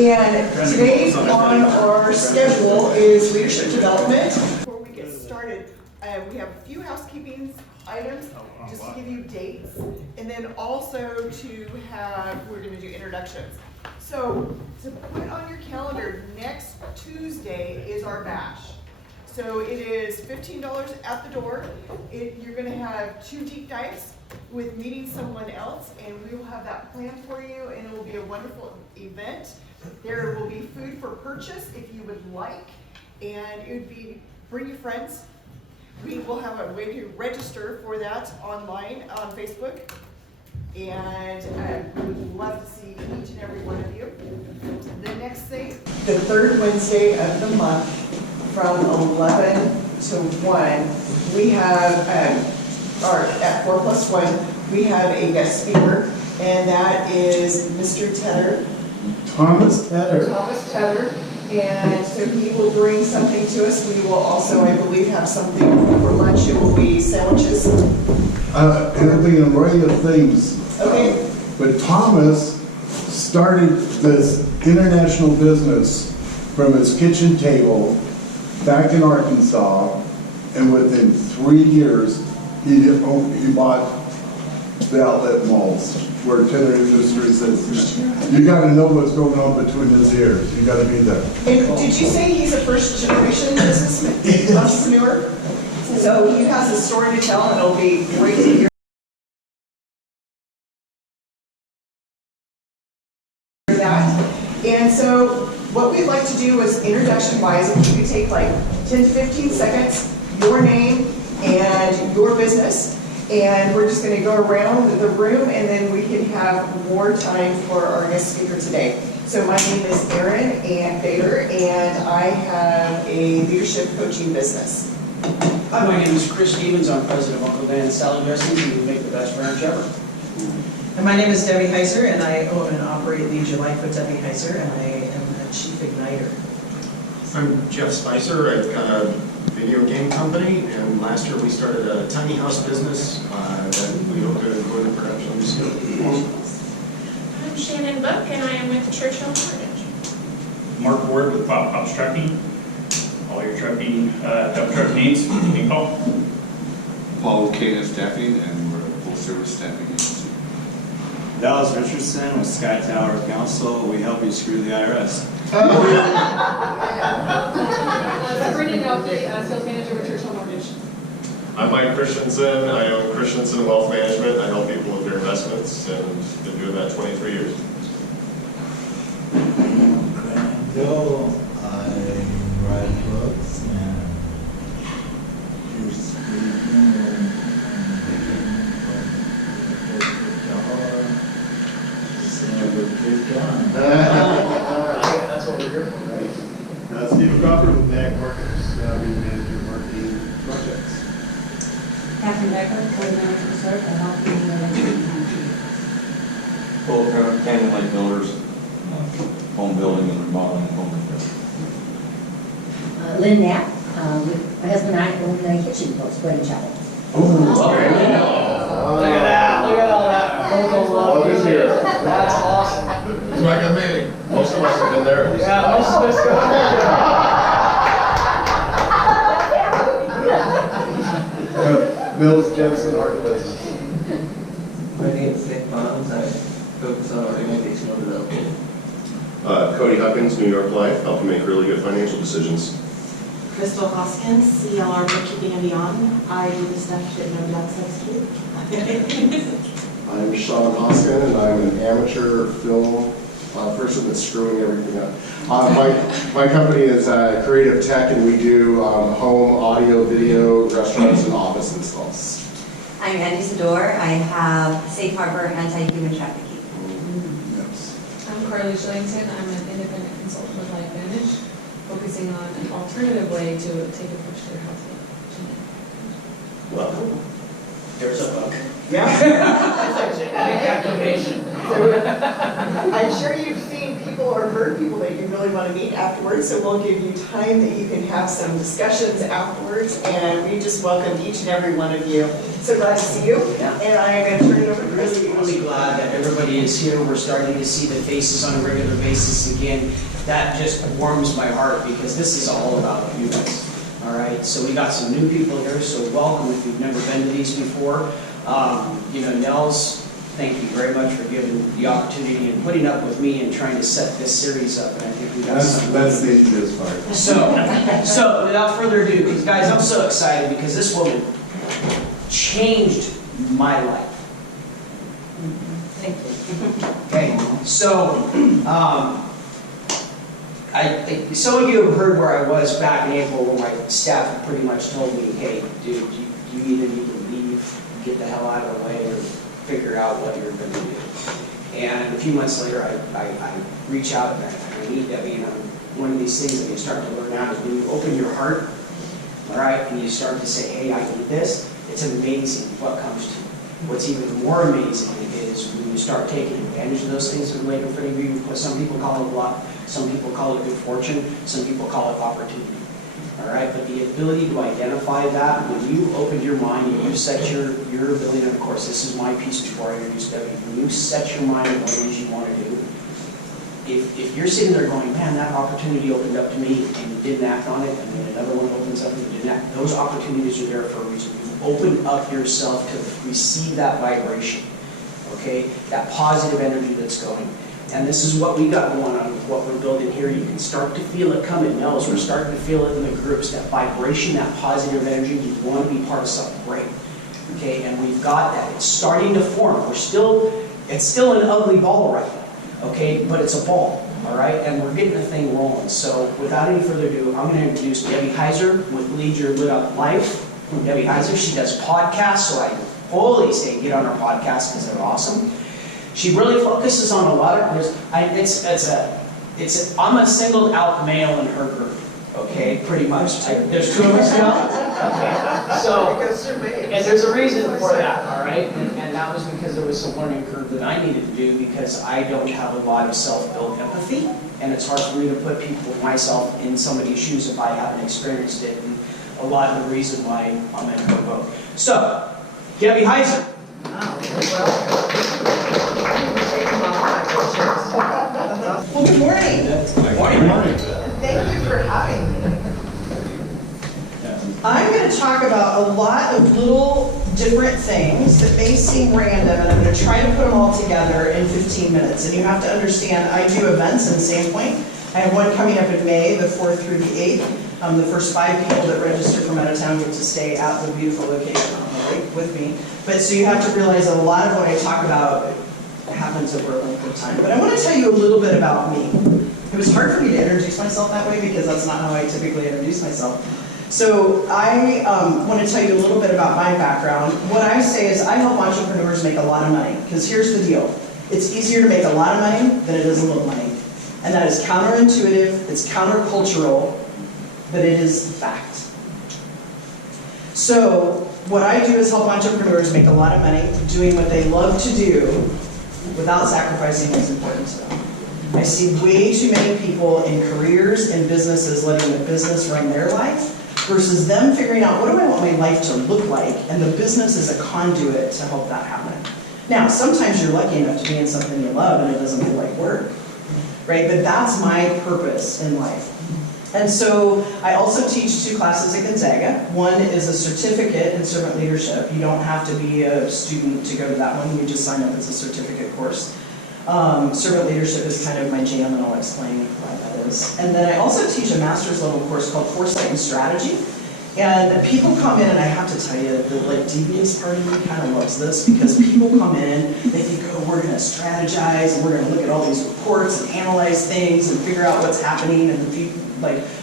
And today on our schedule is leadership development. Before we get started, we have a few housekeeping items just to give you dates, and then also to have, we're going to do introductions. So to put on your calendar, next Tuesday is our bash. So it is $15 at the door. You're going to have 2 deep dives with meeting someone else, and we will have that planned for you, and it will be a wonderful event. There will be food for purchase if you would like, and it would be bring your friends. We will have a way to register for that online on Facebook, and we would love to see each and every one of you. The next thing, the third Wednesday of the month from 11 to 1, we have, at 4+1, we have a guest speaker, and that is Mr. Tedder. Thomas Tedder. Thomas Tedder, and so he will bring something to us. We will also, I believe, have something for lunch. It will be sandwiches. It'll be an array of things. Okay. But Thomas started this international business from his kitchen table back in Arkansas, and within 3 years, he bought the outlet malls where Tedder Industries is. You got to know what's going on between his ears. You got to be there. And did you say he's a first generation business entrepreneur? So he has a story to tell, and it'll be great to hear that. And so what we'd like to do is introduction wise, if you could take like 10 to 15 seconds, your name and your business. And we're just going to go around the room, and then we can have more time for our guest speaker today. So my name is Erin Bader, and I have a leadership coaching business. Hi, my name is Chris Stevens. I'm president of Uncle Dan's Salad Dressing, and we make the best ranch ever. And my name is Debbie Heiser, and I own and operate Lead Your Life with Debbie Heiser, and I am the chief igniter. I'm Jeff Spicer. I've got a video game company, and last year we started a tiny house business that we hope to go into production this year. I'm Shannon Book, and I am with Churchill Mortgage. Mark Ward with Pop Pops Trucking. All your trucking, dump truck needs, you can call. Paul Kane Staffing, and we're a full-service staffing agency. Dallas Richardson with Sky Tower Council. We help you screw the IRS. Brittany Delphi, sales manager with Churchill Mortgage. I'm Mike Christensen. I own Christensen Wealth Management. I help people with their investments, and been doing that 23 years. Bill, I write books and do speaking and That's what we're here for, right? Steve Crawford with MAG Marketers, we manage marketing projects. Catherine Becker, co-manager serve, I help you Full Canyon Lake Builders, home building and remodeling, home repair. Lynn Knapp, my husband and I own the kitchen post, wedding chapel. Look at that. Look at all that. Love is here. That's awesome. It's like a meeting. Most of us have been there. Yeah, most of us go. Mills Jensen, Architects. My name is Nick Bonds. I focus on organizational development. Cody Huckins, New York Life, help you make really good financial decisions. Crystal Hoskins, CLR Bookkeeping and Beyond. I do the stuff that nobody else has to do. I'm Sean Hoskin, and I'm an amateur film person that's screwing everything up. My company is Creative Tech, and we do home audio, video, restaurants, and office installs. I'm Andy Sador. I have Safe Harbor Anti-Human Trafficking. Yes. I'm Carly Shillington. I'm an independent consultant with LifeVantage, focusing on an alternative way to take approach to your household. Well, There's a book. Yeah. It's a genetic application. I'm sure you've seen people are heard, people that you really want to meet afterwards, so we'll give you time that you can have some discussions afterwards, and we just welcome each and every one of you. So glad to see you, and I am going to turn it over to Chris. Really glad that everybody is here. We're starting to see the faces on a regular basis again. That just warms my heart because this is all about you guys. All right, so we got some new people here, so welcome if you've never been to these before. Nels, thank you very much for giving the opportunity and putting up with me and trying to set this series up, and I think we got some. That's the easiest part. So without further ado, because guys, I'm so excited because this woman changed my life. Thank you. Okay, so I think some of you have heard where I was back in April when my staff had pretty much told me, hey, dude, you either need to leave, get the hell out of the way, or figure out what you're going to do. And a few months later, I reach out and I meet Debbie, and one of these things that you start to learn out is when you open your heart, all right, and you start to say, hey, I need this, it's amazing what comes to you. What's even more amazing is when you start taking advantage of those things that are laid in front of you. Some people call it luck, some people call it good fortune, some people call it opportunity. All right, but the ability to identify that, when you open your mind and you set your ability, and of course this is my piece before I introduce Debbie, when you set your mind on what it is you want to do, if you're sitting there going, man, that opportunity opened up to me and you didn't act on it, and then another one opens up and you didn't act, those opportunities are there for a reason. You open up yourself to receive that vibration, okay, that positive energy that's going. And this is what we got going on with what we're building here. You can start to feel it coming. Nels, we're starting to feel it in the groups, that vibration, that positive energy. You want to be part of something great. Okay, and we've got that. It's starting to form. It's still an ugly ball right now, okay, but it's a ball, all right, and we're getting the thing rolling. So without any further ado, I'm going to introduce Debbie Heiser with Lead Your Lit Up Life. Debbie Heiser, she does podcasts, so I fully say get on her podcast because they're awesome. She really focuses on a lot of, I'm a singled out male in her group, okay, pretty much. There's two of us now. Okay. So, and there's a reason for that, all right? And that was because there was some learning curve that I needed to do because I don't have a lot of self-built empathy, and it's hard for me to put myself in somebody's shoes if I haven't experienced it, and a lot of the reason why I'm in her boat. So, Debbie Heiser. Well, good morning. Good morning. Thank you for having me. I'm going to talk about a lot of little different things that may seem random, and I'm going to try to put them all together in 15 minutes. And you have to understand, I do events in Sandpoint. I have one coming up in May, the 4th through the 8th. The first 5 people that register from out of town get to stay at the beautiful location on the lake with me. But so you have to realize that a lot of what I talk about happens over a length of time. But I want to tell you a little bit about me. It was hard for me to introduce myself that way because that's not how I typically introduce myself. So I want to tell you a little bit about my background. What I say is I help entrepreneurs make a lot of money, because here's the deal. It's easier to make a lot of money than it is a little money. And that is counterintuitive, it's countercultural, but it is the fact. So what I do is help entrepreneurs make a lot of money doing what they love to do without sacrificing what's important to them. I see way too many people in careers and businesses letting the business run their life versus them figuring out, what do I want my life to look like? And the business is a conduit to help that happen. Now, sometimes you're lucky enough to be in something you love and it doesn't feel like work, right? But that's my purpose in life. And so I also teach 2 classes at Gonzaga. One is a certificate in servant leadership. You don't have to be a student to go to that one. You just sign up. It's a certificate course. Servant leadership is kind of my jam, and I'll explain why that is. And then I also teach a master's level course called Foresight and Strategy. And people come in, and I have to tell you, the devious part of me kind of loves this, because people come in, they think, oh, we're going to strategize, and we're going to look at all these reports and analyze things and figure out what's happening and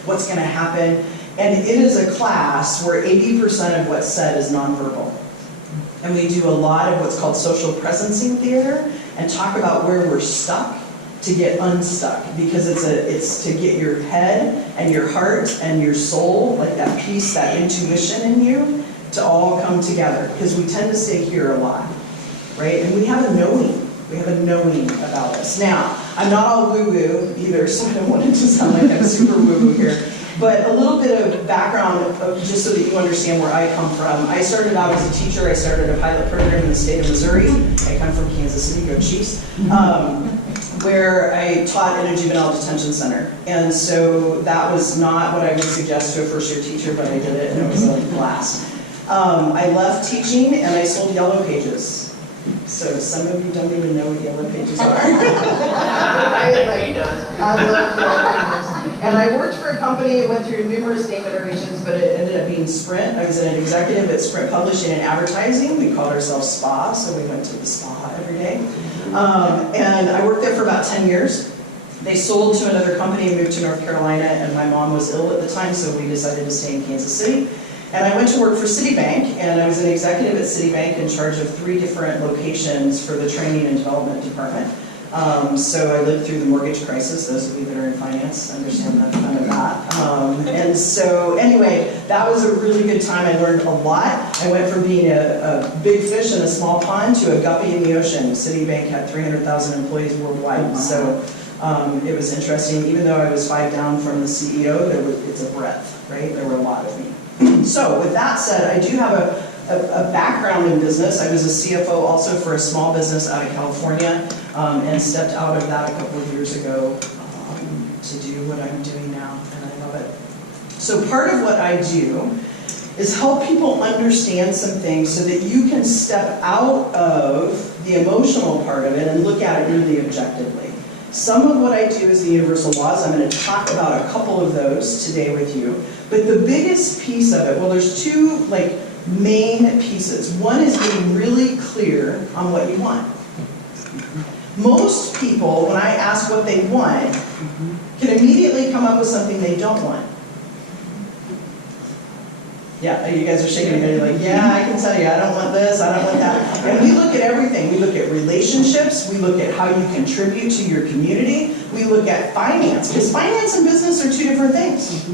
what's going to happen. And it is a class where 80% of what's said is nonverbal. And we do a lot of what's called social presencing theater and talk about where we're stuck to get unstuck, because it's to get your head and your heart and your soul, like that peace, that intuition in you, to all come together, because we tend to stay here a lot, right? And we have a knowing about us. Now, I'm not all woo-woo either, so I don't want it to sound like I'm super woo-woo here. But a little bit of background, just so that you understand where I come from. I started out as a teacher. I started a pilot program in the state of Missouri. I come from Kansas City, go Chiefs, where I taught in a juvenile detention center. And so that was not what I would suggest to a first-year teacher, but I did it, and it was a blast. I left teaching, and I sold Yellow Pages. So some of you don't even know what Yellow Pages are. I love Yellow Pages. And I worked for a company, it went through numerous name iterations, but it ended up being Sprint. I was an executive at Sprint Publishing and Advertising. We called ourselves SPA, so we went to the spa every day. And I worked there for about 10 years. They sold to another company and moved to North Carolina, and my mom was ill at the time, so we decided to stay in Kansas City. And I went to work for Citibank, and I was an executive at Citibank in charge of 3 different locations for the training and development department. So I lived through the mortgage crisis. Those of you that are in finance understand the fun of that. And so anyway, that was a really good time. I learned a lot. I went from being a big fish in a small pond to a guppy in the ocean. Citibank had 300,000 employees worldwide. So it was interesting. Even though I was 5 down from the CEO, it's a breadth, right? There were a lot of me. So with that said, I do have a background in business. I was a CFO also for a small business out of California, and stepped out of that a couple of years ago to do what I'm doing now, and I love it. So part of what I do is help people understand some things so that you can step out of the emotional part of it and look at it really objectively. Some of what I do is the universal laws. I'm going to talk about a couple of those today with you. But the biggest piece of it, well, there's 2 main pieces. One is being really clear on what you want. Most people, when I ask what they want, can immediately come up with something they don't want. Yeah, you guys are shaking your head, you're like, yeah, I can tell you, I don't want this, I don't want that. And we look at everything. We look at relationships, we look at how you contribute to your community, we look at finance, because finance and business are 2 different things.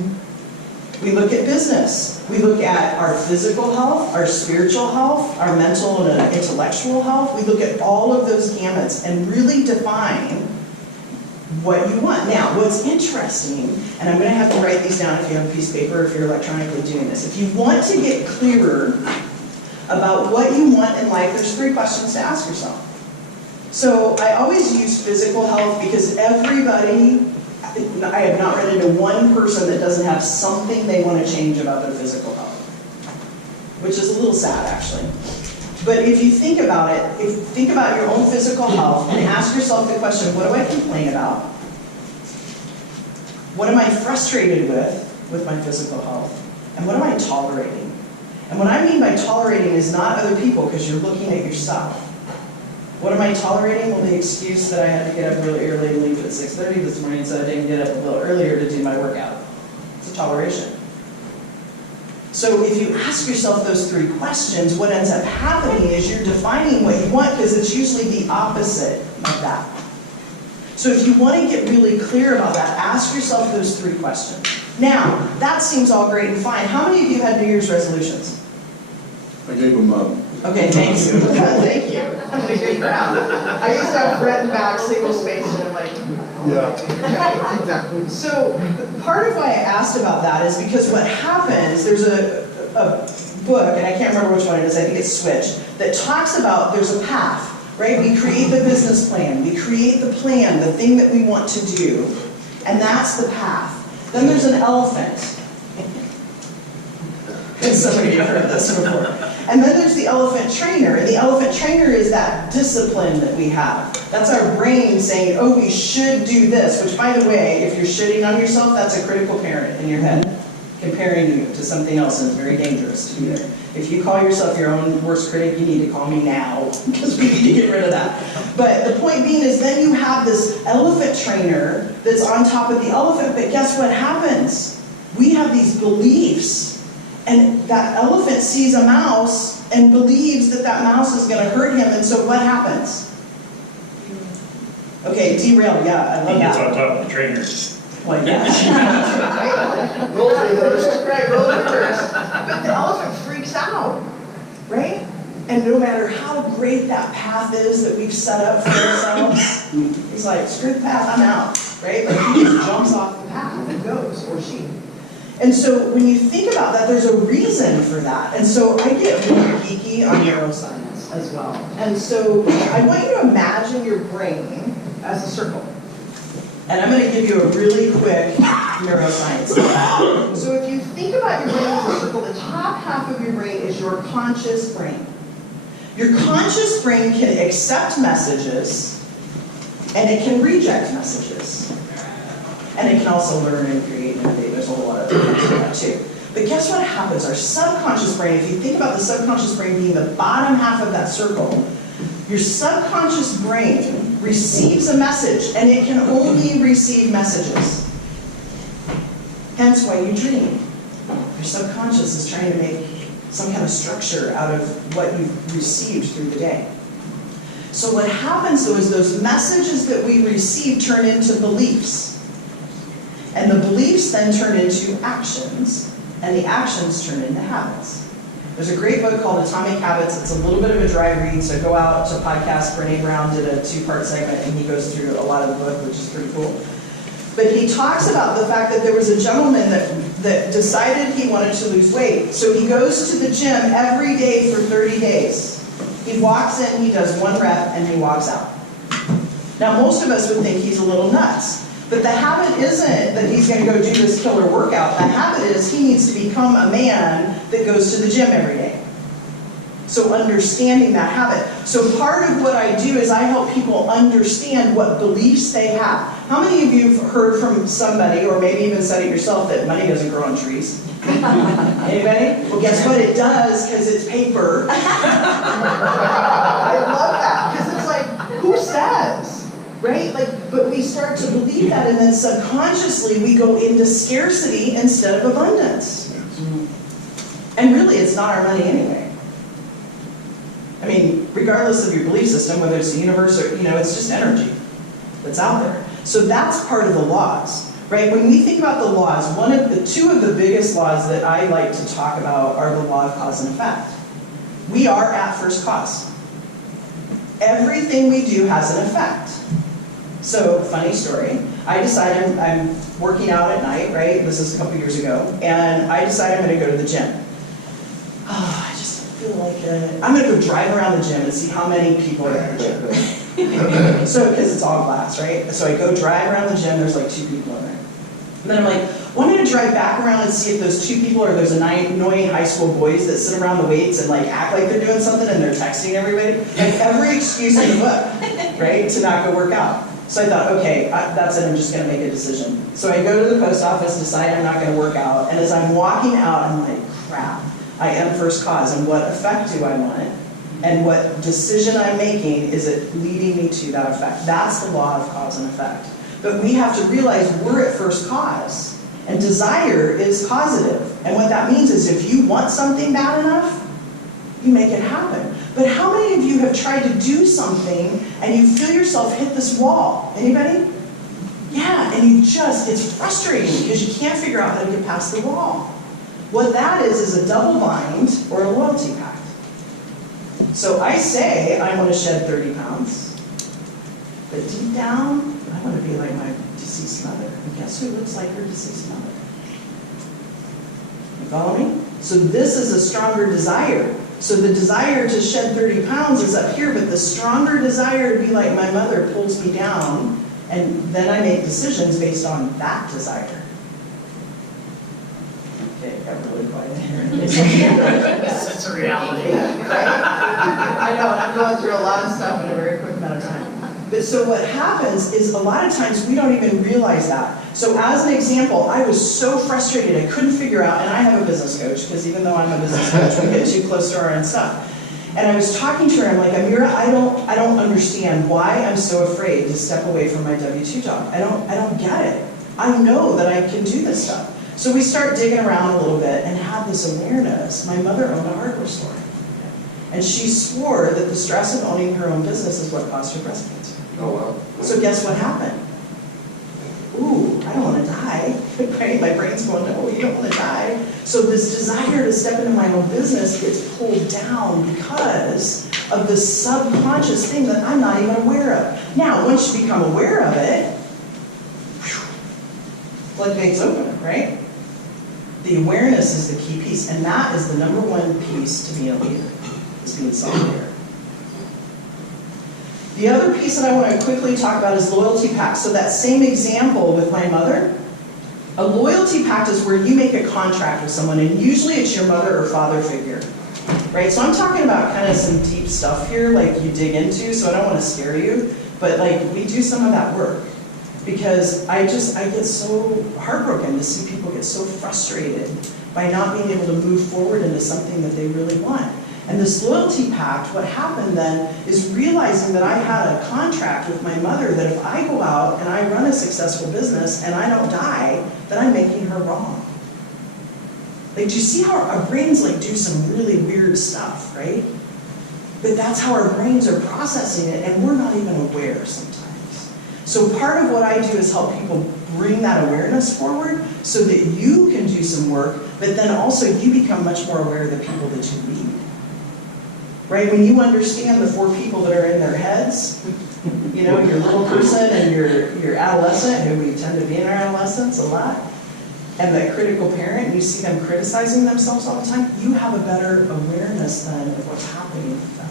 We look at business. We look at our physical health, our spiritual health, our mental and intellectual health. We look at all of those gamuts and really define what you want. Now, what's interesting, and I'm going to have to write these down if you have a piece of paper, if you're electronically doing this. If you want to get clearer about what you want in life, there's 3 questions to ask yourself. So I always use physical health because everybody, I have not run into one person that doesn't have something they want to change about their physical health, which is a little sad actually. But if you think about it, think about your own physical health and ask yourself the question, what do I complain about? What am I frustrated with my physical health? And what am I tolerating? And what I mean by tolerating is not other people, because you're looking at yourself. What am I tolerating? Well, the excuse that I had to get up really early and leave at 6:30 this morning, so I didn't get up a little earlier to do my workout. It's a toleration. So if you ask yourself those 3 questions, what ends up happening is you're defining what you want, because it's usually the opposite of that. So if you want to get really clear about that, ask yourself those 3 questions. Now, that seems all great and fine. How many of you had New Year's resolutions? I gave them up. Okay, thank you. Thank you. I'm a good crowd. I used to have front and back, single spaced, and I'm like, Yeah. exactly. So part of why I asked about that is because what happens, there's a book, and I can't remember which one it is, I think it's Switch, that talks about there's a path, right? We create the business plan, we create the plan, the thing that we want to do, and that's the path. Then there's an elephant. And some of you have heard this before. And then there's the elephant trainer, and the elephant trainer is that discipline that we have. That's our brain saying, oh, we should do this, which, by the way, if you're shitting on yourself, that's a critical parent in your head, comparing you to something else, and it's very dangerous to do that. If you call yourself your own worst critic, you need to call me now, because we need to get rid of that. But the point being is then you have this elephant trainer that's on top of the elephant, but guess what happens? We have these beliefs. And that elephant sees a mouse and believes that that mouse is going to hurt him, and so what happens? Okay, derail, yeah, I love that. He gets on top of the trainer. Well, yeah. Roles reversed. Right, roles reversed. But the elephant freaks out, right? And no matter how great that path is that we've set up for ourselves, he's like, screw the path, I'm out, right? Like he just jumps off the path and goes, or she. And so when you think about that, there's a reason for that. And so I get really geeky on neuroscience as well. And so I want you to imagine your brain as a circle. And I'm going to give you a really quick neuroscience. So if you think about your brain as a circle, the top half of your brain is your conscious brain. Your conscious brain can accept messages, and it can reject messages. And it can also learn and create and innovate. There's a whole lot of things to that too. But guess what happens? Our subconscious brain, if you think about the subconscious brain being the bottom half of that circle, your subconscious brain receives a message, and it can only receive messages. Hence why you dream. Your subconscious is trying to make some kind of structure out of what you've received through the day. So what happens though is those messages that we receive turn into beliefs. And the beliefs then turn into actions, and the actions turn into habits. There's a great book called Atomic Habits. It's a little bit of a dry read, so go out to podcast. Brene Brown did a 2-part segment, and he goes through a lot of the book, which is pretty cool. But he talks about the fact that there was a gentleman that decided he wanted to lose weight. So he goes to the gym every day for 30 days. He walks in, he does 1 rep, and he walks out. Now, most of us would think he's a little nuts. But the habit isn't that he's going to go do this killer workout. The habit is he needs to become a man that goes to the gym every day. So understanding that habit. So part of what I do is I help people understand what beliefs they have. How many of you have heard from somebody, or maybe even said it yourself, that money doesn't grow on trees? Anybody? Well, guess what? It does, because it's paper. I love that, because it's like, who says? Right? But we start to believe that, and then subconsciously we go into scarcity instead of abundance. And really, it's not our money anyway. I mean, regardless of your belief system, whether it's the universe or, it's just energy that's out there. So that's part of the laws, right? When we think about the laws, two of the biggest laws that I like to talk about are the law of cause and effect. We are at first cause. Everything we do has an effect. So, funny story, I decided I'm working out at night, right? This is a couple years ago, and I decided I'm going to go to the gym. Oh, I just feel like I'm going to go drive around the gym and see how many people are at the gym. So, because it's all glass, right? So I go drive around the gym, there's like 2 people in there. And then I'm like, well, I'm going to drive back around and see if those 2 people are those annoying high school boys that sit around the weights and act like they're doing something and they're texting everybody. Like every excuse in the book, right, to not go work out. So I thought, okay, that's it, I'm just going to make a decision. So I go to the post office, decide I'm not going to work out, and as I'm walking out, I'm like, crap, I am first cause, and what effect do I want? And what decision I'm making, is it leading me to that effect? That's the law of cause and effect. But we have to realize we're at first cause, and desire is causative. And what that means is if you want something bad enough, you make it happen. But how many of you have tried to do something and you feel yourself hit this wall? Anybody? Yeah, and it's frustrating because you can't figure out how to get past the wall. What that is a double bind or a loyalty pact. So I say I want to shed 30 pounds, but deep down, I want to be like my deceased mother. And guess who looks like her deceased mother? You follow me? So this is a stronger desire. So the desire to shed 30 pounds is up here, but the stronger desire to be like my mother pulls me down, and then I make decisions based on that desire. Okay, got really quiet here. It's a reality. I know, I'm going through a lot of stuff in a very quick amount of time. But so what happens is a lot of times we don't even realize that. So as an example, I was so frustrated, I couldn't figure out, and I have a business coach, because even though I'm a business coach, we get too close to our own stuff. And I was talking to her, I'm like, Amira, I don't understand why I'm so afraid to step away from my W-2 job. I don't get it. I know that I can do this stuff. So we start digging around a little bit and have this awareness. My mother owned a hardware store. And she swore that the stress of owning her own business is what caused her breast cancer. Oh, wow. So guess what happened? Ooh, I don't want to die. right? My brain's going, no, you don't want to die. So this desire to step into my own business gets pulled down because of this subconscious thing that I'm not even aware of. Now, once you become aware of it, floodgates open, right? The awareness is the key piece, and that is the number one piece to be a leader, is being self-aware. The other piece that I want to quickly talk about is loyalty pacts. So that same example with my mother, a loyalty pact is where you make a contract with someone, and usually it's your mother or father figure, right? So I'm talking about kind of some deep stuff here, like you dig into, so I don't want to scare you, but like we do some of that work. Because I get so heartbroken to see people get so frustrated by not being able to move forward into something that they really want. And this loyalty pact, what happened then is realizing that I had a contract with my mother that if I go out and I run a successful business and I don't die, then I'm making her wrong. Like, do you see how our brains like do some really weird stuff, right? But that's how our brains are processing it, and we're not even aware sometimes. So part of what I do is help people bring that awareness forward so that you can do some work, but then also you become much more aware of the people that you lead. Right? When you understand the 4 people that are in their heads, you know, your little person and your adolescent, who we tend to be in our adolescence a lot, and that critical parent, you see them criticizing themselves all the time, you have a better awareness then of what's happening with them.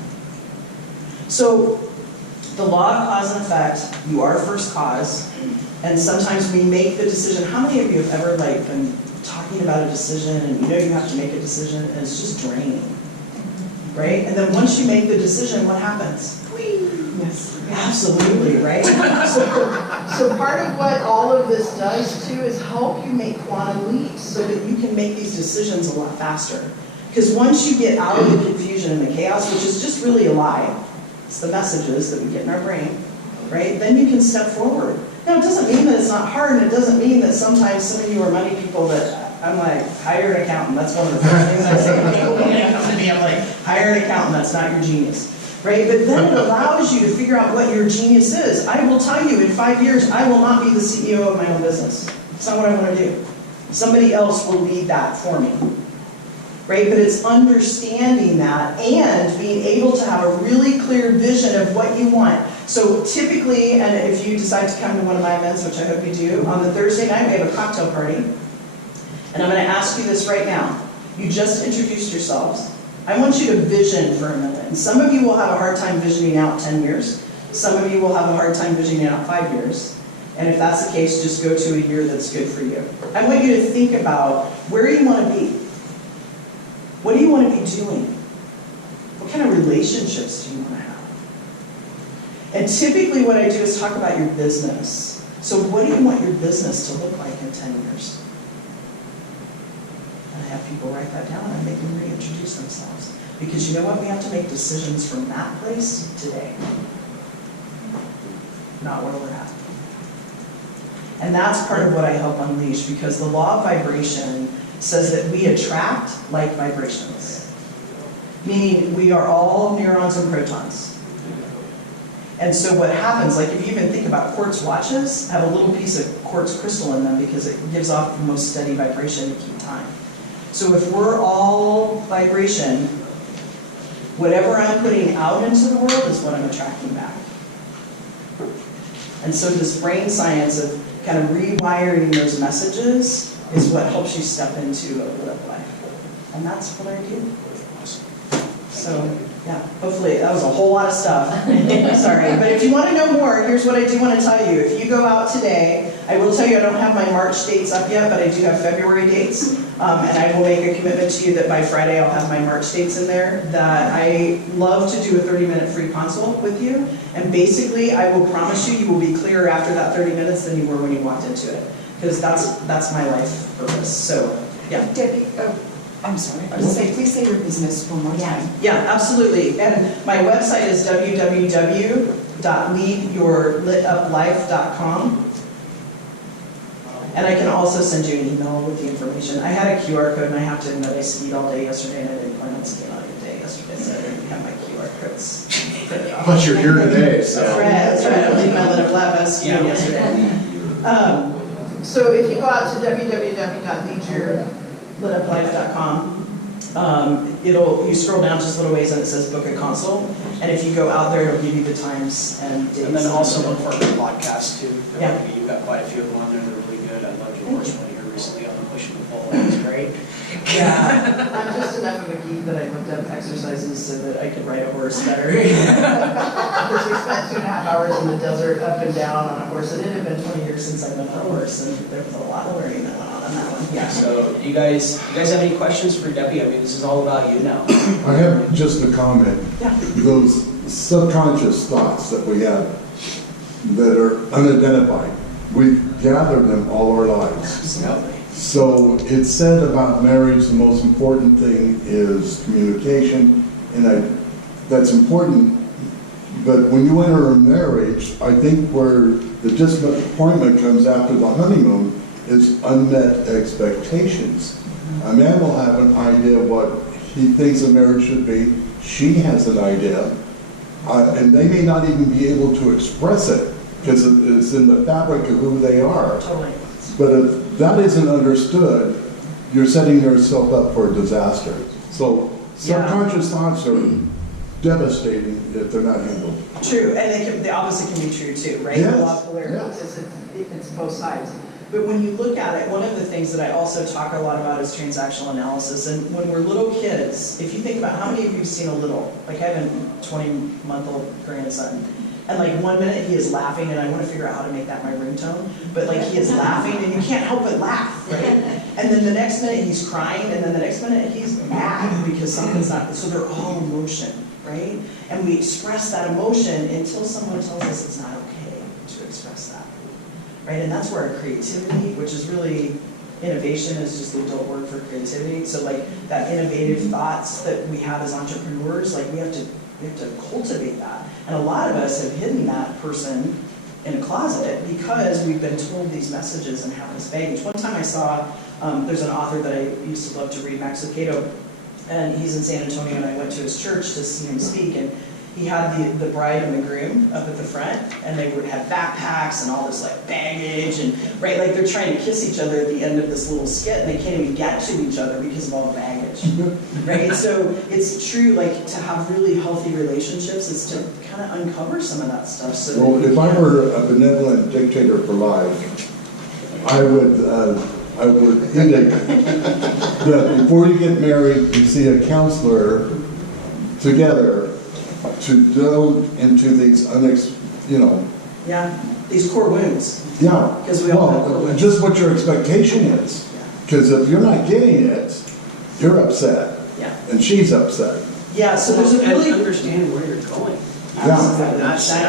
So the law of cause and effect, you are first cause, and sometimes we make the decision. How many of you have ever like been talking about a decision and you know you have to make a decision and it's just draining, right? And then once you make the decision, what happens? Yes. Absolutely, right? So part of what all of this does too is help you make quantum leaps so that you can make these decisions a lot faster. Because once you get out of the confusion and the chaos, which is just really a lie, it's the messages that we get in our brain, right? Then you can step forward. Now, it doesn't mean that it's not hard, and it doesn't mean that sometimes some of you are money people that I'm like, hire an accountant. That's one of the first things I say to people when they come to me. I'm like, hire an accountant. That's not your genius, right? But then it allows you to figure out what your genius is. I will tell you, in 5 years, I will not be the CEO of my own business. It's not what I want to do. Somebody else will lead that for me. Right? But it's understanding that and being able to have a really clear vision of what you want. So typically, and if you decide to come to one of my events, which I hope you do, on the Thursday night we have a cocktail party. And I'm going to ask you this right now. You just introduced yourselves. I want you to vision for a minute. And some of you will have a hard time visioning out 10 years. Some of you will have a hard time visioning out 5 years. And if that's the case, just go to a year that's good for you. I want you to think about where you want to be. What do you want to be doing? What kind of relationships do you want to have? And typically what I do is talk about your business. So what do you want your business to look like in 10 years? And I have people write that down and I make them reintroduce themselves. Because you know what? We have to make decisions from that place today. Not where we're at. And that's part of what I help unleash, because the law of vibration says that we attract like vibrations. Meaning we are all neurons and protons. And so what happens, like if you even think about quartz watches, have a little piece of quartz crystal in them because it gives off the most steady vibration to keep time. So if we're all vibration, whatever I'm putting out into the world is what I'm attracting back. And so this brain science of kind of rewiring those messages is what helps you step into a lived life. And that's what I do. So, yeah, hopefully that was a whole lot of stuff. Sorry. But if you want to know more, here's what I do want to tell you. If you go out today, I will tell you I don't have my March dates up yet, but I do have February dates. And I will make a commitment to you that by Friday I'll have my March dates in there. That I love to do a 30-minute free consult with you. And basically, I will promise you, you will be clearer after that 30 minutes than you were when you walked into it. Because that's my life purpose. So, yeah. Debbie, I'm sorry. Please say your business one more time. Yeah, absolutely. And my website is www.leadyourlituplife.com. And I can also send you an email with the information. I had a QR code, and I have to admit I skied all day yesterday, and I didn't plan on skiing all day yesterday, so I didn't have my QR codes. But you're here today, so. That's right. I'm leaving my little lab. I was skiing yesterday. So if you go out to www.needyourlituplife.com, you scroll down just a little ways and it says book a consult. And if you go out there, it'll give you the times and dates. And then also look for our podcasts too. Yeah. You've got quite a few of them on there, they're really good. I loved your horse one here recently on the pushing the pole, that was great. Yeah, I'm just enough of a geek that I looked up exercises so that I could ride a horse better. Because we spent 2.5 hours in the desert, up and down on a horse, and it had been 20 years since I've been on a horse, and there was a lot of learning that went on that one. Yeah. So you guys have any questions for Debbie? I mean, this is all about you now. I have just a comment. Yeah. Those subconscious thoughts that we have that are unidentified, we've gathered them all our lives. Absolutely. So it's said about marriage, the most important thing is communication, and that's important. But when you enter a marriage, I think where the disappointment comes after the honeymoon is unmet expectations. A man will have an idea of what he thinks a marriage should be. She has an idea, and they may not even be able to express it because it's in the fabric of who they are. Totally. But if that isn't understood, you're setting yourself up for a disaster. So subconscious thoughts are devastating if they're not handled. True, and the opposite can be true too, right? Yes. The law of polarity, it's both sides. But when you look at it, one of the things that I also talk a lot about is transactional analysis. And when we're little kids, if you think about how many of you have seen a little, like I have a 20-month-old grandson, and like 1 minute he is laughing and I want to figure out how to make that my ringtone, but like he is laughing and you can't help but laugh, right? And then the next minute he's crying and then the next minute he's mad because something's not, so they're all emotion, right? And we express that emotion until someone tells us it's not okay to express that, right? And that's where our creativity, which is really, innovation is just the adult word for creativity. So like that innovative thoughts that we have as entrepreneurs, like we have to cultivate that. And a lot of us have hidden that person in a closet because we've been told these messages and have this baggage. One time I saw, there's an author that I used to love to read, Max Lucado, and he's in San Antonio, and I went to his church to see him speak, and he had the bride and the groom up at the front, and they would have backpacks and all this like baggage, and right, like they're trying to kiss each other at the end of this little skit, and they can't even get to each other because of all the baggage, right? So it's true, like to have really healthy relationships is to kind of uncover some of that stuff. So Well, if I were a benevolent dictator for life, I would indict that before you get married, you see a counselor together to delve into these yeah, these core wounds. Yeah. Because we all have core Well, wounds. just what your expectation is. Because if you're not getting it, you're upset. Yeah. And she's upset. Yeah, so there's a really Understand where you're going. Yeah. That's you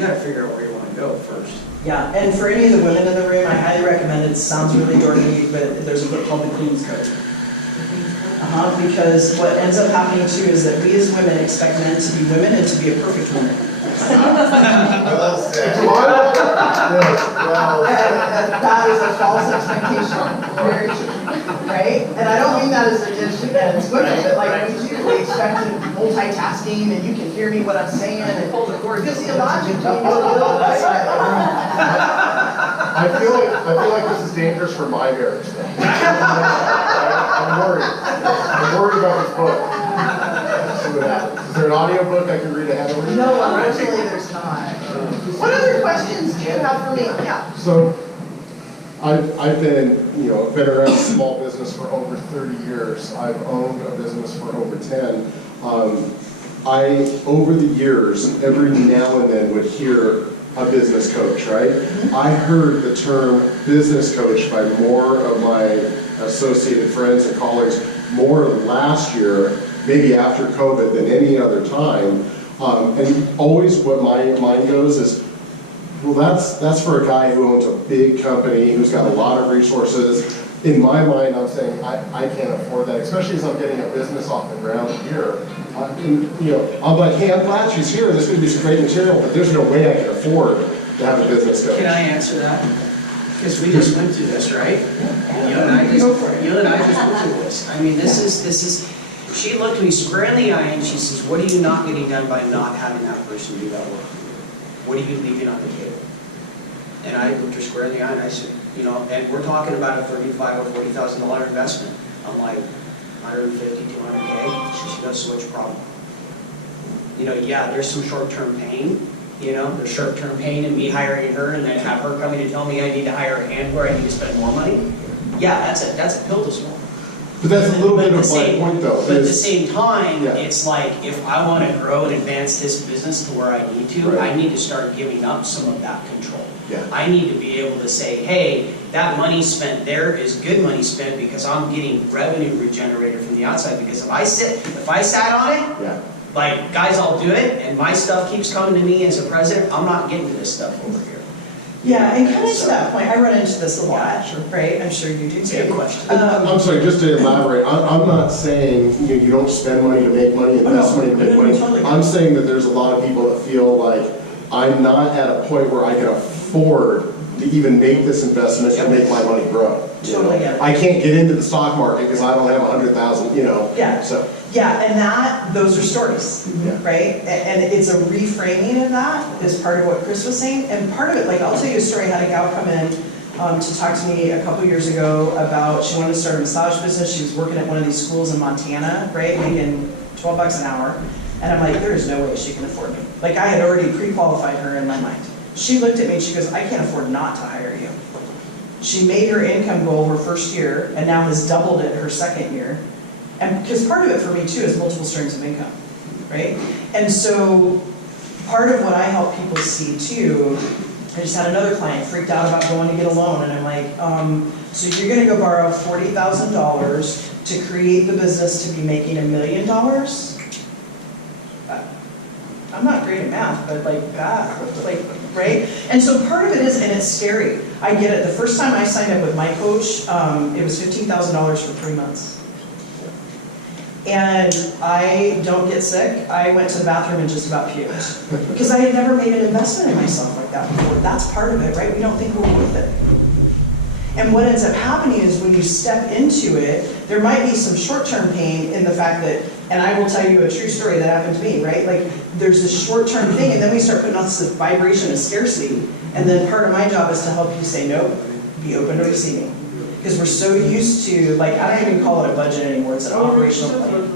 gotta figure out where you want to go first. Yeah, and for any of the women in the room, I highly recommend it. It sounds really dorky, but there's a book called The Queen's Code. Because what ends up happening too is that we as women expect men to be women and to be a perfect woman. That is a false expectation. Very true. Right? And I don't mean that as a dish against women, but like we do, we expect to multitasking and you can hear me what I'm saying and physiologically we're built that way. I feel like this is dangerous for my marriage. I'm worried. I'm worried about this book. See what happens. Is there an audio book I can read ahead of me? No, unfortunately there's not. What other questions do you have for me? Yeah. So, I've been around small business for over 30 years. I've owned a business for over 10. Over the years, every now and then would hear a business coach, right? I heard the term business coach by more of my associated friends and colleagues more last year, maybe after COVID, than any other time. And always what my mind goes is, well, that's for a guy who owns a big company, who's got a lot of resources. In my mind, I'm saying, I can't afford that, especially as I'm getting a business off the ground here. I'm like, hey, I'm glad she's here, there's gonna be some great material, but there's no way I can afford to have a business coach. Can I answer that? Because we just went through this, right? You and I just went through this. I mean, this is, she looked me square in the eye and she says, what are you not getting done by not having that person do that work for you? What are you leaving on the table? And I looked her square in the eye and I said, you know, and we're talking about a $35,000 or $40,000 investment. I'm like, 150, 200K. She said, so what's your problem? You know, yeah, there's some short-term pain. You know, there's short-term pain in me hiring her and then have her coming to tell me I need to hire a handler, I need to spend more money. Yeah, that's a pill to swallow. But that's a little bit of my same, point though. But at the is- same time, Yeah. it's like, if I want to grow and advance this business to where I need to, Right. I need to start giving up some of that control. Yeah. I need to be able to say, hey, that money spent there is good money spent because I'm getting revenue regenerated from the outside. Because if I sat on it, Yeah. like, guys, I'll do it, and my stuff keeps coming to me as a president, I'm not getting to this stuff over here. Yeah, and kind of to that point, I run into this a lot, right? I'm sure you do Good too. question. I'm sorry, just to elaborate, I'm not saying you don't spend money to make money, invest money to make money. Totally. I'm saying that there's a lot of people that feel like I'm not at a point where I can afford to even make this investment to make my money grow. you know? Totally get it. I can't get into the stock market because I don't have 100,000, you know? Yeah. So, Yeah, and those are stories, Yeah. right? And it's a reframing of that is part of what Chris was saying. And part of it, like, I'll tell you a story. I had a gal come in to talk to me a couple years ago about, she wanted to start a massage business. She was working at one of these schools in Montana, right, making $12 an hour. And I'm like, there is no way she can afford me. Like, I had already pre-qualified her in my mind. She looked at me and she goes, I can't afford not to hire you. She made her income goal her first year and now has doubled it her second year. And because part of it for me too is multiple streams of income, right? And so part of what I help people see too, I just had another client freaked out about going to get a loan, and I'm like, so you're gonna go borrow $40,000 to create the business to be making $1 million? I'm not great at math, but like, right? And so part of it is, and it's scary. I get it. The first time I signed up with my coach, it was $15,000 for 3 months. And I don't get sick. I went to the bathroom and just about puked. Because I had never made an investment in myself like that before. That's part of it, right? We don't think we're worth it. And what ends up happening is when you step into it, there might be some short-term pain in the fact that, and I will tell you a true story that happened to me, right? Like, there's this short-term thing, and then we start putting on this vibration of scarcity. And then part of my job is to help you say, nope, be open to receiving. Because we're so used to, like, I don't even call it a budget anymore, it's an operational plan,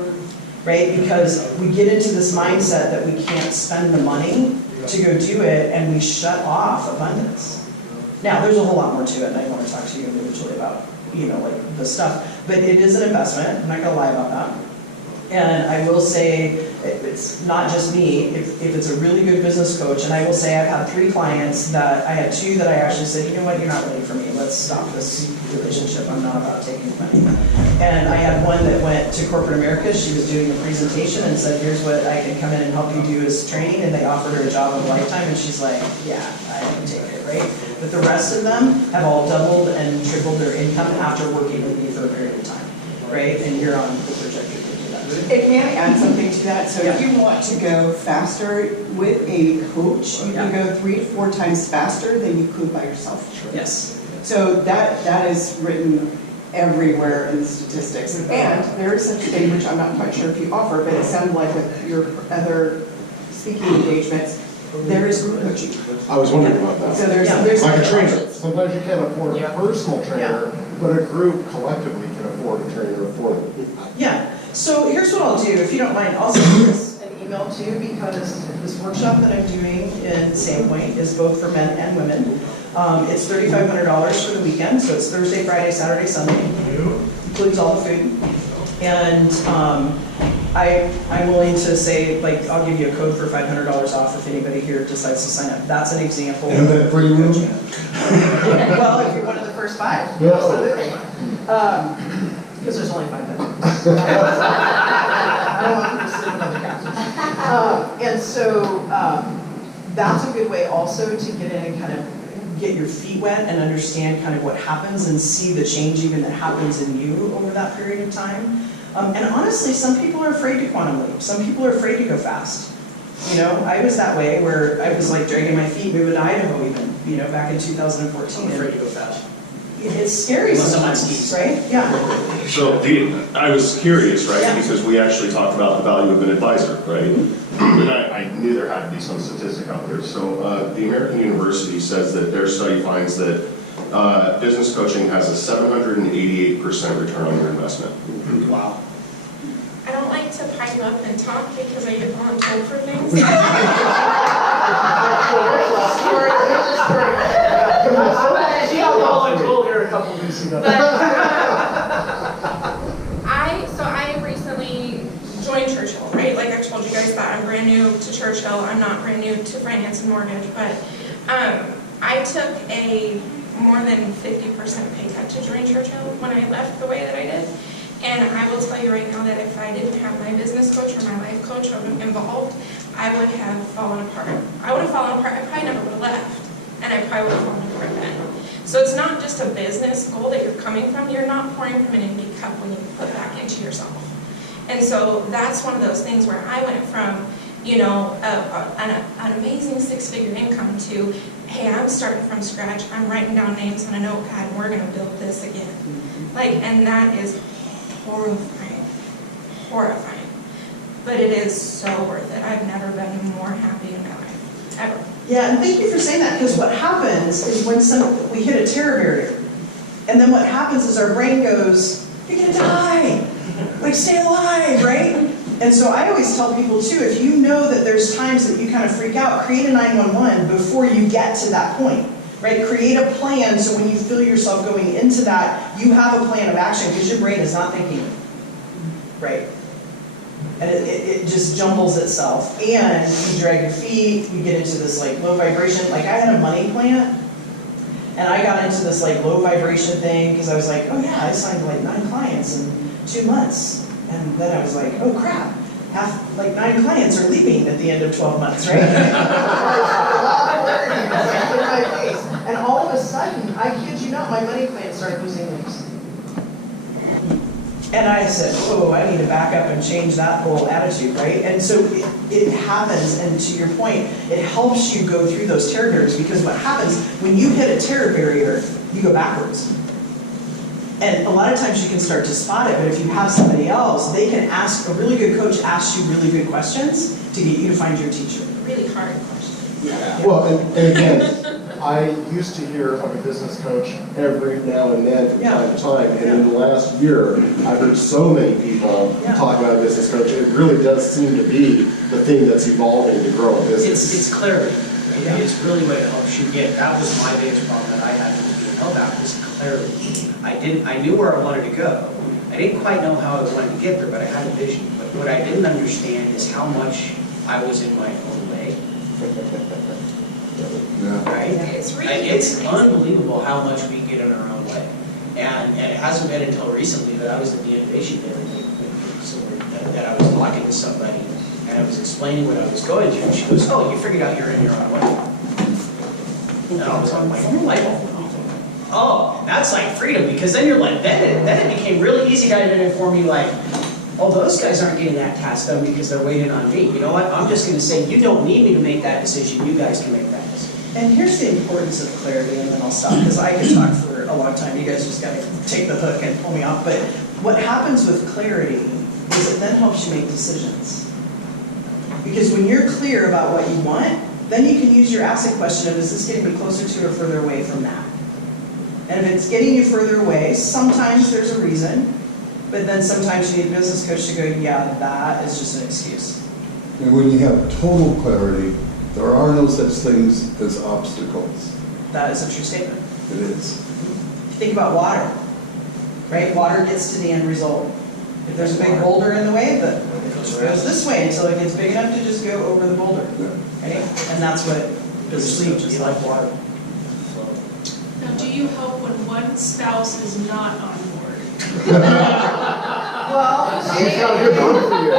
right? Because we get into this mindset that we can't spend the money to go do it, and we shut off abundance. Now, there's a whole lot more to it, and I want to talk to you individually about, you know, like, the stuff. But it is an investment, I'm not gonna lie about that. And I will say, it's not just me, if it's a really good business coach, and I will say I've had 3 clients that, I had 2 that I actually said, you know what, you're not ready for me, let's stop this relationship, I'm not about taking money. And I had one that went to corporate America, she was doing a presentation and said, here's what I can come in and help you do as training, and they offered her a job of a lifetime, and she's like, yeah, I can take it, right? But the rest of them have all doubled and tripled their income after working with me for a period of time, right? And you're on the trajectory. It may I add something to that? So if you want to go faster with a coach, you can go 3 to 4 times faster than you could by yourself. Yes. So that is written everywhere in the statistics. And there is such a thing, which I'm not quite sure if you offer, but it sounded like with your other speaking engagements, there is group coaching. I was wondering about that. So there's Like a trainer. options. Sometimes you can't afford a personal trainer, but a group collectively can afford a trainer for them. Yeah, so here's what I'll do, if you don't mind, I'll send this an email too, because this workshop that I'm doing in Sandpoint is both for men and women. It's $3,500 for the weekend, so it's Thursday, Friday, Saturday, Sunday, includes all the food. And I'm willing to say, like, I'll give you a code for $500 off if anybody here decides to sign up. That's an example. And that free room? Well, if you're one of the first 5, No. absolutely. Because there's only 5 minutes. I don't want people sleeping on the couches. And so that's a good way also to get in and kind of get your feet wet and understand kind of what happens and see the change even that happens in you over that period of time. And honestly, some people are afraid to quantum leap. Some people are afraid to go fast. You know, I was that way where I was like dragging my feet moving to Idaho even, you know, back in 2014. I'm afraid to go fast. it's scary Unless someone sometimes, sneezes. right? Yeah. So I was curious, right, Yeah. because we actually talked about the value of an advisor, right? And I knew there had to be some statistic out there. So the American University says that their study finds that business coaching has a 788% return on your investment. Wow. I don't like to pipe up and talk because I get voluntold for things. She got voluntold here a couple weeks ago. So I recently joined Churchill, right? Like I told you guys that I'm brand new to Churchill. I'm not brand new to finance and mortgage, but I took a more than 50% pay cut to join Churchill when I left the way that I did. And I will tell you right now that if I didn't have my business coach or my life coach involved, I would have fallen apart. I would have fallen apart. I probably never would have left. And I probably would have fallen apart then. So it's not just a business goal that you're coming from. You're not pouring from an empty cup when you put back into yourself. And so that's one of those things where I went from, you know, an amazing six-figure income to, hey, I'm starting from scratch. I'm writing down names on a notepad and we're going to build this again. Like, and that is horrifying, but it is so worth it. I've never been more happy in my life, ever. Yeah, and thank you for saying that, because what happens is when we hit a terror barrier, and then what happens is our brain goes, you're gonna die, like stay alive, right? And so I always tell people too, if you know that there's times that you kind of freak out, create a 911 before you get to that point. Right? Create a plan so when you feel yourself going into that, you have a plan of action because your brain is not thinking, right? And it just jumbles itself. And you drag your feet, you get into this like low vibration. Like I had a money plant and I got into this like low vibration thing because I was like, oh yeah, I signed like 9 clients in 2 months. And then I was like, oh crap, 9 clients are leaving at the end of 12 months, right? And all of a sudden, I kid you not, my money plan started losing legs. And I said, oh, I need to back up and change that whole attitude, right? And so it happens, and to your point, it helps you go through those terror barriers, because what happens, when you hit a terror barrier, you go backwards. And a lot of times you can start to spot it, but if you have somebody else, they can ask, a really good coach asks you really good questions to get you to find your teacher. Really hard question. Yeah. Well, and again, I used to hear of a business coach every now and then from time to time, and in the last year, I've heard so many people talk about a business coach. It really does seem to be the thing that's evolving to grow a business. It's clarity. Right? It's really what it helps you get. That was my biggest problem that I had with being held back, was clarity. I knew where I wanted to go. I didn't quite know how I wanted to get there, but I had a vision. But what I didn't understand is how much I was in my own way. Right? It's unbelievable how much we get in our own way. And it hasn't been until recently that I was at the innovation day that I was talking to somebody and I was explaining what I was going through. She goes, oh, you figured out you're in your own way. And I was on my own light bulb. Oh, that's like freedom, because then you're like, then it became really easy to inform me like, oh, those guys aren't getting that task done because they're waiting on me. You know what? I'm just going to say, you don't need me to make that decision. You guys can make that decision. And here's the importance of clarity, and then I'll stop, because I could talk for a long time. You guys just got to take the hook and pull me off. But what happens with clarity is it then helps you make decisions. Because when you're clear about what you want, then you can use your asset question of, is this getting me closer to or further away from that? And if it's getting you further away, sometimes there's a reason, but then sometimes you need a business coach to go, yeah, that is just an excuse. And when you have total clarity, there are no such things as obstacles. That is a true statement. It is. Think about water, right? Water gets to the end result. If there's a big boulder in the way, it goes this way until it gets big enough to just go over the boulder, right? And that's what business coaches like water. Now, do you help when one spouse is not on board? Well, She's got a good book for you.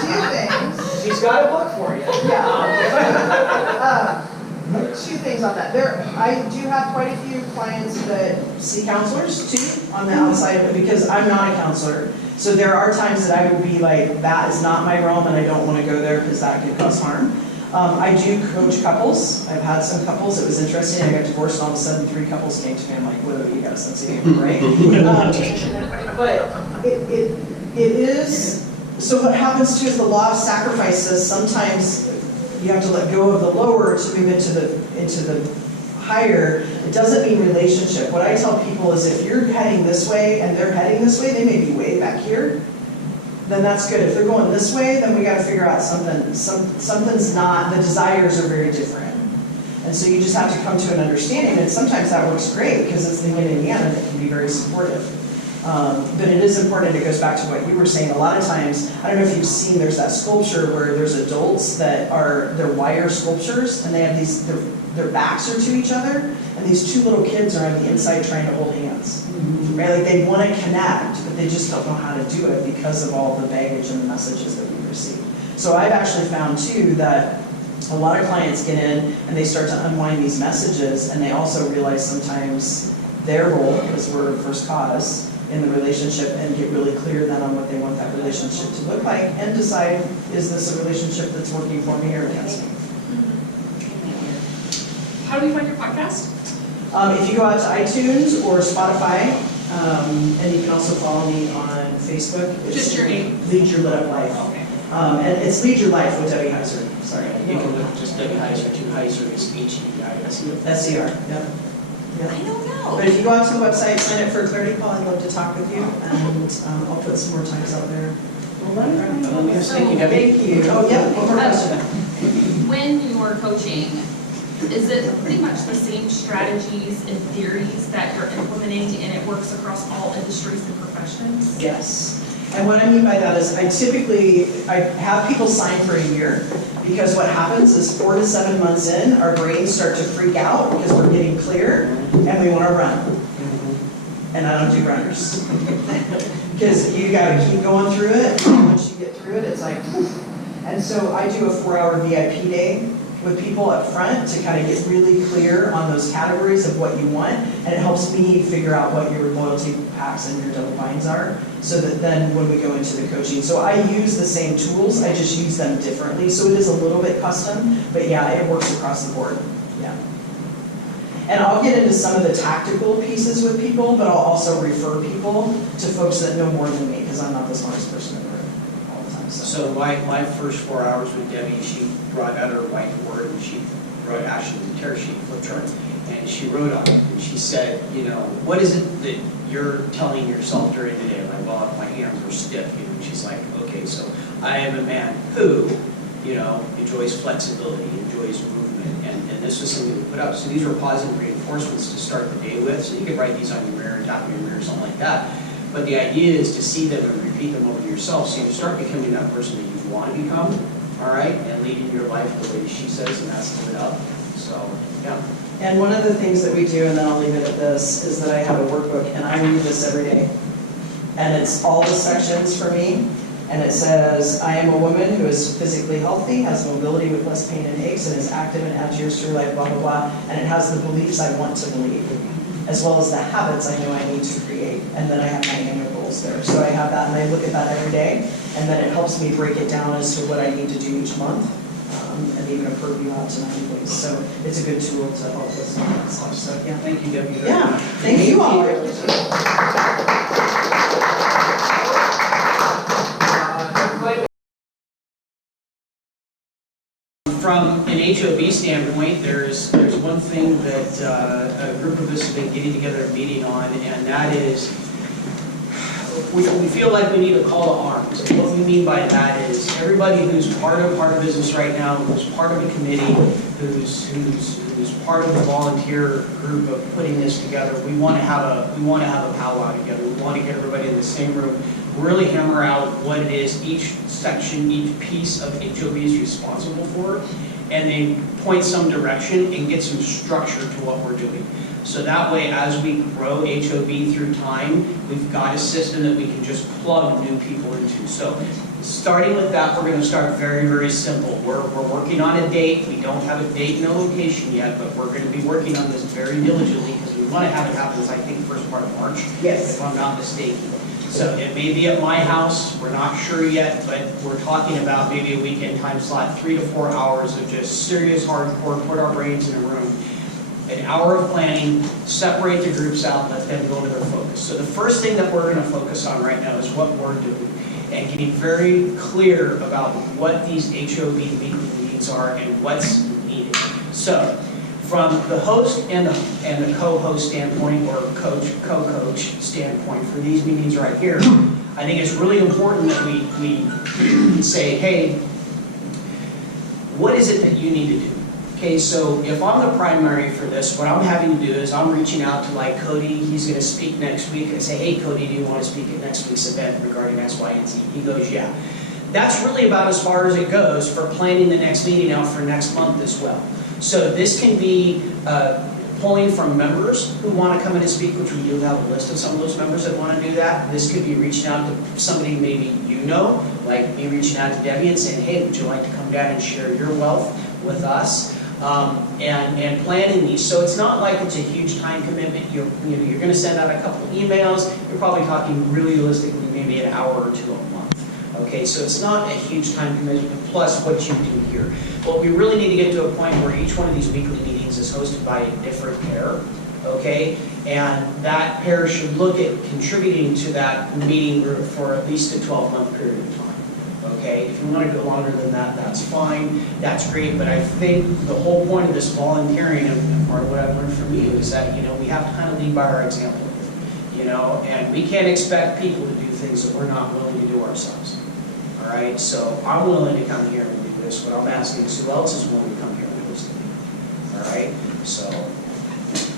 2 things. She's got a book for you. Yeah. 2 things on that. I do have quite a few clients that see counselors too on the outside of it, because I'm not a counselor. So there are times that I would be like, that is not my realm and I don't want to go there because that could cause harm. I do coach couples. I've had some couples. It was interesting. I got divorced and all of a sudden 3 couples came to me. I'm like, whoa, you got a sense of humor, right? But it is, so what happens too is the law of sacrifice says sometimes you have to let go of the lower to move into the higher. It doesn't mean relationship. What I tell people is if you're heading this way and they're heading this way, they may be way back here, then that's good. If they're going this way, then we got to figure out something. Something's not, the desires are very different. And so you just have to come to an understanding, and sometimes that works great because it's the yin and yang that can be very supportive. But it is important, it goes back to what you were saying, a lot of times, I don't know if you've seen, there's that sculpture where there's adults that they're wire sculptures, and they have these, their backs are to each other, and these 2 little kids are on the inside trying to hold hands. Right? Like they want to connect, but they just don't know how to do it because of all the baggage and the messages that we receive. So I've actually found too that a lot of clients get in and they start to unwind these messages, and they also realize sometimes their role, because we're first cause in the relationship, and get really clear then on what they want that relationship to look like, and decide, is this a relationship that's working for me or against me? How do we find your podcast? If you go out to iTunes or Spotify, and you can also follow me on Facebook. It's Just your name? Lead Your Lit Up Life. Okay. And it's Lead Your Life with Debbie Heiser. Sorry. You can look just Debbie Heiser, 2 Heiser is Heiser. SER, yep. I don't know. But if you go out to the website, sign up for a clarity call, I'd love to talk with you, and I'll put some more times out there. Thank you, Debbie. Thank you. Oh, yeah, one more question. When you are coaching, is it pretty much the same strategies and theories that you're implementing and it works across all industries and professions? Yes. And what I mean by that is I have people sign for a year, because what happens is 4 to 7 months in, our brains start to freak out because we're getting clear and we want to run. And I don't do runners. Because you got to keep going through it. And once you get through it, it's like, and so I do a 4-hour VIP day with people up front to kind of get really clear on those categories of what you want, and it helps me figure out what your loyalty packs and your double binds are, so that then when we go into the coaching, so I use the same tools, I just use them differently, so it is a little bit custom, but yeah, it works across the board, yeah. And I'll get into some of the tactical pieces with people, but I'll also refer people to folks that know more than me, because I'm not the smartest person in the room all the time. So my first 4 hours with Debbie, she brought out her whiteboard and she wrote actually the tear sheet, flip chart, and she wrote on it. And she said, what is it that you're telling yourself during the day? I'm like, well, my hands are stiff. And she's like, okay, so I am a man who, enjoys flexibility, enjoys movement, and this was something we put up. So these were positive reinforcements to start the day with. So you could write these on your mirror, tap your mirror, something like that. But the idea is to see them and repeat them over yourself, so you start becoming that person that you want to become, all right, and leading your life the way she says, and that's lit up. So, yeah. And one of the things that we do, and then I'll leave it at this, is that I have a workbook, and I read this every day. And it's all the sections for me, and it says, I am a woman who is physically healthy, has mobility with less pain and aches, and is active and adds years to her life, blah, blah, blah, and it has the beliefs I want to believe, as well as the habits I know I need to create. And then I have my annual goals there. So I have that, and I look at that every day, and then it helps me break it down as to what I need to do each month, and even a purview out to 90 days. So it's a good tool to help us with that stuff. So yeah. Thank you, Debbie. Yeah, thank you all. From an HOB standpoint, there's one thing that a group of us have been getting together a meeting on, and that is we feel like we need a call to arms. And what we mean by that is everybody who's part of business right now, who's part of a committee, who's part of the volunteer group of putting this together, we want to have a powwow together. We want to get everybody in the same room, really hammer out what it is each section, each piece of HOB is responsible for, and then point some direction and get some structure to what we're doing. So that way, as we grow HOB through time, we've got a system that we can just plug new people into. So starting with that, we're going to start very, very simple. We're working on a date. We don't have a date and a location yet, but we're going to be working on this very diligently because we want to have it happen, I think, first part of March, yes, if I'm not mistaken. So it may be at my house, we're not sure yet, but we're talking about maybe a weekend time slot, 3 to 4 hours of just serious hardcore, put our brains in a room. An hour of planning, separate the groups out, let them go to their focus. So the first thing that we're gonna focus on right now is what we're doing and getting very clear about what these HOB weekly meetings are and what's needed. So from the host and the co-host standpoint or co-coach standpoint for these meetings right here, I think it's really important that we say, hey, what is it that you need to do? Okay, so if I'm the primary for this, what I'm having to do is I'm reaching out to like Cody, he's gonna speak next week, and I say, hey Cody, do you want to speak at next week's event regarding X, Y, and Z? He goes, yeah. That's really about as far as it goes for planning the next meeting out for next month as well. So this can be pulling from members who want to come in and speak, which we do have a list of some of those members that want to do that. This could be reaching out to somebody maybe you know, like me reaching out to Debbie and saying, hey, would you like to come down and share your wealth with us? And planning these. So it's not like it's a huge time commitment. You're going to send out a couple of emails. You're probably talking really realistically maybe an hour or two a month. Okay, so it's not a huge time commitment plus what you do here. But we really need to get to a point where each one of these weekly meetings is hosted by a different pair. Okay, and that pair should look at contributing to that meeting group for at least a 12-month period of time. Okay, if you want to go longer than that, that's fine, that's great, but I think the whole point of this volunteering and part of what I've learned from you is that, we have to kind of lead by our example, and we can't expect people to do things that we're not willing to do ourselves. All right, so I'm willing to come here and do this. What I'm asking is who else is willing to come here and host it? All right, so.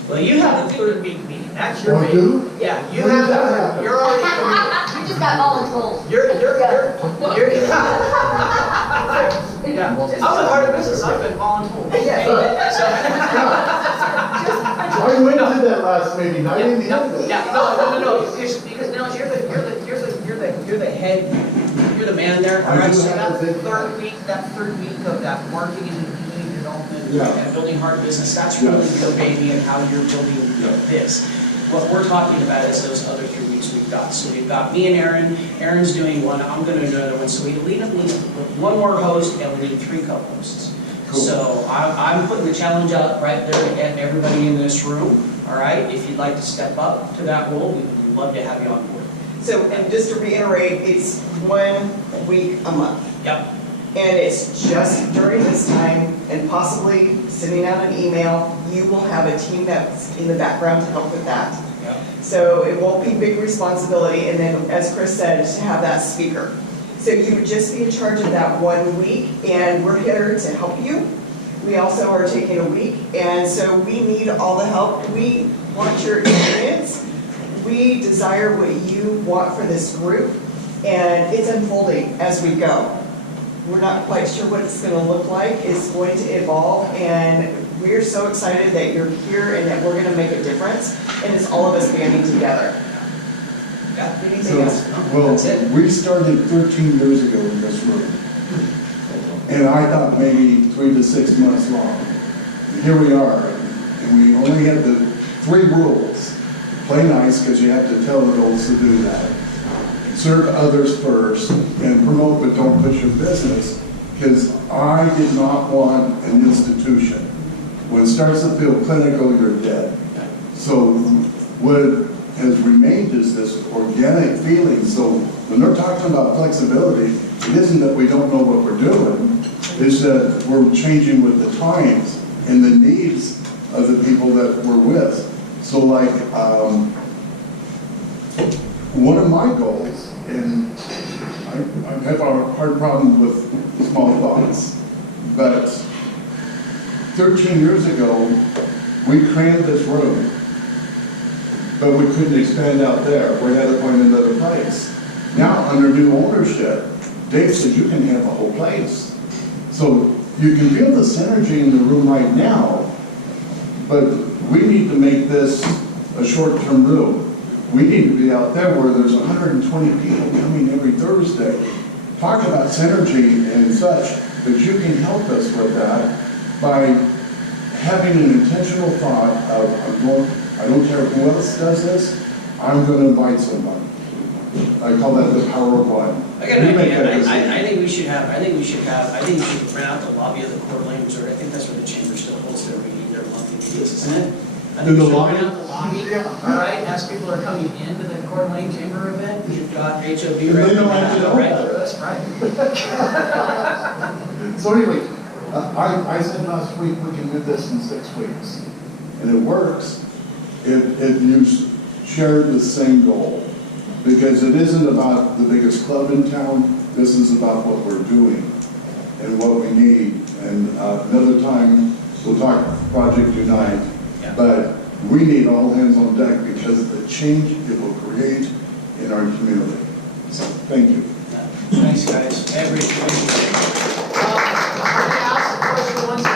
Well, you have the third week meeting. That's your meeting. Yeah, you have that. You're already. You just got voluntold. You're yeah. I'm a part of business. I've been voluntold. I went to that last meeting. I didn't hear this. Yeah, no. Because now you're the head. You're the man there. All right. So that third week of that marketing and community development and building hard business. That's really your baby and how you're building this. What we're talking about is those other 3 weeks we've got. So we've got me and Aaron. Aaron's doing one. I'm going to do another one. So we need at least one more host, and we need 3 co-hosts. Cool. So I'm putting the challenge out right there at everybody in this room. All right. If you'd like to step up to that role, we'd love to have you on board. So, and just to reiterate, it's 1 week a month. Yep. And it's just during this time, and possibly sending out an email, you will have a team that's in the background to help with that. Yep. So it won't be big responsibility, and then, as Chris said, to have that speaker. So you would just be in charge of that 1 week, and we're here to help you. We also are taking a week, and so we need all the help. We want your experience. We desire what you want for this group, and it's unfolding as we go. We're not quite sure what it's going to look like. It's going to evolve, and we're so excited that you're here and that we're going to make a difference, and it's all of us banding together. Yeah, anything else? Well, we started 13 years ago in this room, and I thought maybe 3 to 6 months long. And here we are, and we only had the 3 rules. Play nice, because you have to tell adults to do that. Serve others first, and promote, but don't push your business, because I did not want an institution. When it starts to feel clinical, you're dead. So what has remained is this organic feeling. So when they're talking about flexibility, it isn't that we don't know what we're doing, it's that we're changing with the times and the needs of the people that we're with. So like, one of my goals, and I have a hard problem with small thoughts, but 13 years ago, we crammed this room, but we couldn't expand out there. We had to find another place. Now, under new ownership, Dave said you can have a whole place. So you can feel the synergy in the room right now, but we need to make this a short-term room. We need to be out there where there's 120 people coming every Thursday. Talk about synergy and such, but you can help us with that by having an intentional thought of, I don't care who else does this, I'm going to invite someone. I call that the power of one. I got an We make that idea. decision. I think we should rent out the lobby of the Coeur d'Alene Resort. I think that's where the chamber still holds their meeting, their monthly meetings, isn't it? I In think the we should lobby? rent out the lobby, all right, as people are coming into the Coeur d'Alene Chamber event, we've got HOB. And they don't have to know right. that. That's right. So anyway, I said last week we can do this in 6 weeks. And it works if you share the same goal. Because it isn't about the biggest club in town, this is about what we're doing and what we need. And another time, we'll talk Project Unite, but we need all hands on deck because of the change it will create in our community. So, thank you. Thanks, guys. I appreciate it.